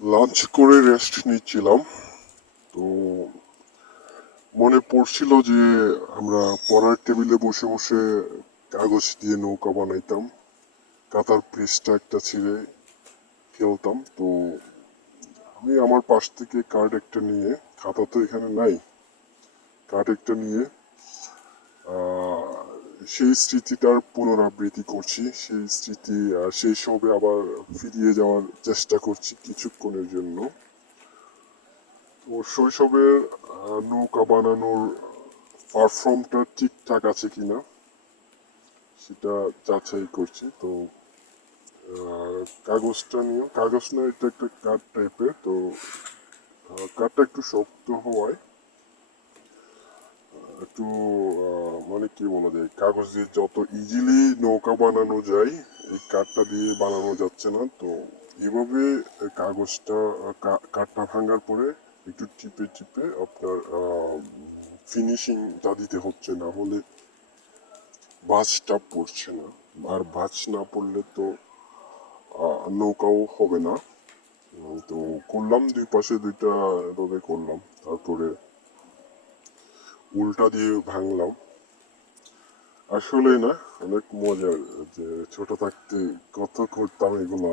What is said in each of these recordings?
Lunch করে rest নিচ্ছিলাম। তো মনে পড়ছিল যে আমরা পড়ার টেবিলে বসে বসে কাগজ দিয়ে নৌকা বানাইতাম। কাতার পৃষ্ঠা একটা ছিঁড়ে খেলতাম তো আমি আমার পাশ থেকে কার্ড একটা নিয়ে, খাতা তো এখানে নাই কার্ড একটা নিয়ে সেই স্মৃতিটার পুনরাবৃত্তি করছি সেই স্মৃতি আহ, সেই সবে আবার ফিরিয়ে যাওয়ার চেষ্টা করছি কিছুক্ষণের জন্য। তো শৈশবের নৌকা বানানোর পারফর্মটা ঠিকঠাক আছে কিনা সেটা যাচাই করছি। তো কাগজটা নিয়ে কাগজ না এটা একটা কাঠ টাইপের তো কাঠটা একটু শক্ত হওয়ায় একটু মানে কি বলা যায় কাগজ দিয়ে যত ইজিলি নৌকা বানানো যায় এই কাঠটা দিয়ে বানানো যাচ্ছে না। তো এভাবে কাগজটা আহ, কা- কার্ডটা ভাঙার পরে একটু টিপে টিপে আপনার ফিনিশিং ফিনিশিংটা দিতে হচ্ছে না হলে বাজটা পড়ছে না। আর বাজ না পড়লে তো নৌকাও হবে না। তো করলাম দুই পাশে দুইটা এভাবে করলাম তারপরে উল্টা দিয়ে ভাঙলাম। আসলে না, অনেক মজার যে ছোট থাকতে কত করতাম এগুলা।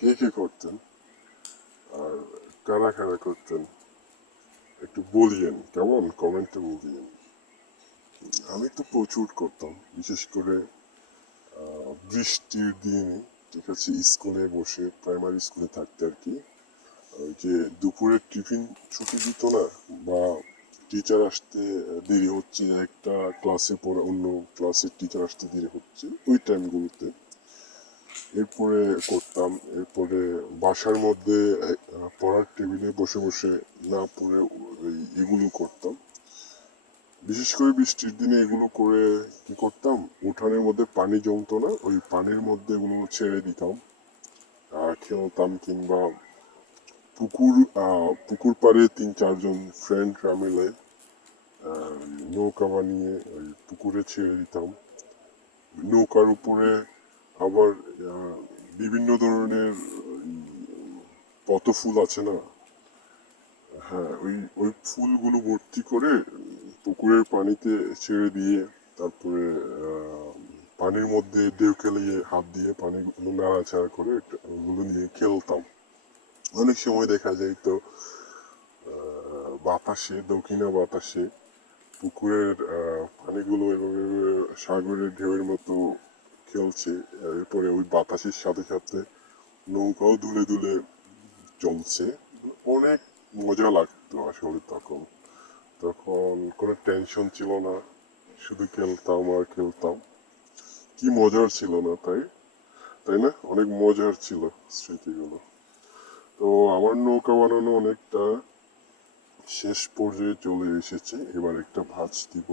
কে কে করতেন? আর কারা কারা করতেন? একটু বলিয়েন, কেমন? কমেন্টে বলিয়েন। আমি তো প্রচুর করতাম, বিশেষ করে বৃষ্টির দিন, ঠিক আছে, স্কুলে বসে, প্রাইমারি স্কুলে থাকতে আর কি। ওই যে দুপুরে টিফিন ছুটি দিত না, বা টিচার আসতে দেরি হচ্ছে, একটা ক্লাসে পড়ে, অন্য ক্লাসের টিচার আসতে দেরি হচ্ছে, ওই টাইমগুলোতে এরপরে করতাম, এরপরে বাসার মধ্যে পড়ার টেবিলে বসে বসে না পড়ে এগুলো করতাম। বিশেষ করে বৃষ্টির দিনে এগুলো করে কি করতাম, উঠানের মধ্যে পানি জমতো না, ওই পানির মধ্যে এগুলো ছেড়ে দিতাম। খেলতাম কিংবা পুকুর পুকুর পাড়ে তিন, চারজন ফ্রেন্ডরা মিলে নৌকা বানিয়ে ওই পুকুরে ছেড়ে দিতাম। নৌকার উপরে আবার বিভিন্ন ধরনের পত ফুল আছে না? হ্যাঁ ওই ওই ফুলগুলো ভর্তি করে পুকুরের পানিতে ছেড়ে দিয়ে তারপরে পানির মধ্যে ঢেউ খেলিয়ে হাত দিয়ে পানিগুলো নাড়াচাড়া করে ওগুলো নিয়ে খেলতাম। অনেক সময় দেখা যায় তো বাতাসে, দক্ষিণা বাতাসে, পুকুরের পানিগুলো এভাবে সাগরের ঢেউয়ের মতো খেলছে, এরপরে ওই বাতাসের সাথে সাথে নৌকাও দুলে দুলে চলছে অনেক মজা লাগতো আসলে তখন। তখন কোনো টেনশন ছিল না, শুধু খেলতাম আর খেলতাম। কি মজার ছিল না তাই? তাই না? অনেক মজার ছিল স্মৃতিগুলো। তো আমার নৌকা বানানো অনেকটা শেষ পর্যায়ে চলে এসেছে। এবার একটা ভাঁজ দিব।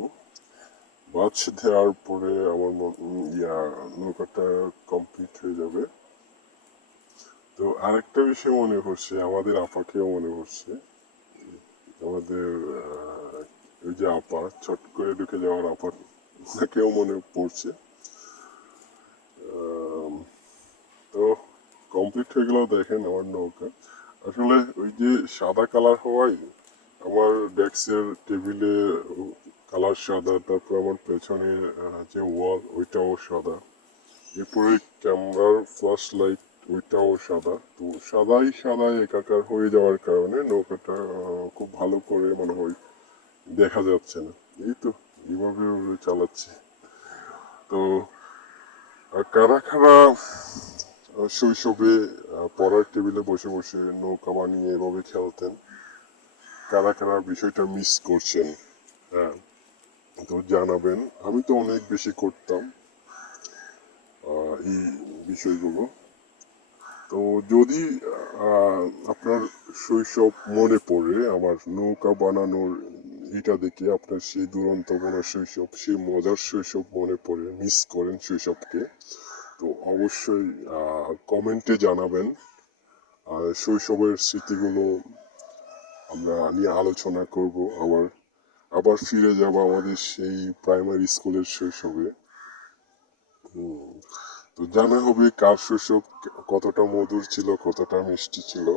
ভাঁজ দেওয়ার পরে আমার ইয়া, নৌকাটা কমপ্লিট হয়ে যাবে। তো আরেকটা বিষয় মনে করছে আমাদের আপাকেও মনে করছে আমাদের ওই যে আপা ছট করে ঢুকে যাওয়ার আপা, ওনাকেও মনে পড়ছে আম, তো কমপ্লিট হয়ে গেল দেখেন আমার নৌকা। আসলে ওই যে সাদা কালার হওয়ায় আমার ডেস্কের টেবিলে কালার সাদা, তারপর আমার পেছনে যে ওয়াল ওইটাও সাদা। এরপরে ক্যামেরার ফ্ল্যাশ লাইট ওইটাও সাদা। তো সাদাই সাদাই একাকার হয়ে যাওয়ার কারণে নৌকাটা খুব ভালো করে মনে হয় দেখা যাচ্ছে না। এই তো, এইভাবে চালাচ্ছি। তো কারা কারা শৈশবে পড়ার টেবিলে বসে বসে নৌকা বানিয়ে এভাবে খেলতেন। কারা কারা বিষয়টা মিস করছেন হ্যাঁ তো জানাবেন। আমি তো অনেক বেশি করতাম এই বিষয়গুলো। তো যদি আপনার শৈশব মনে পড়ে, আমার নৌকা বানানোর এটা দেখে আপনার সেই দুরন্ত কোনো শৈশব, সেই মজার শৈশব মনে পড়ে মিস করেন শৈশবকে তো অবশ্যই কমেন্টে জানাবেন। আর শৈশবের স্মৃতিগুলো আমরা নিয়ে আলোচনা করব আবার। আবার ফিরে যাব আমাদের সেই প্রাইমারি স্কুলের শৈশবে। তো জানা হবে কার শৈশব, কতটা মধুর ছিল, কতটা মিষ্টি ছিল।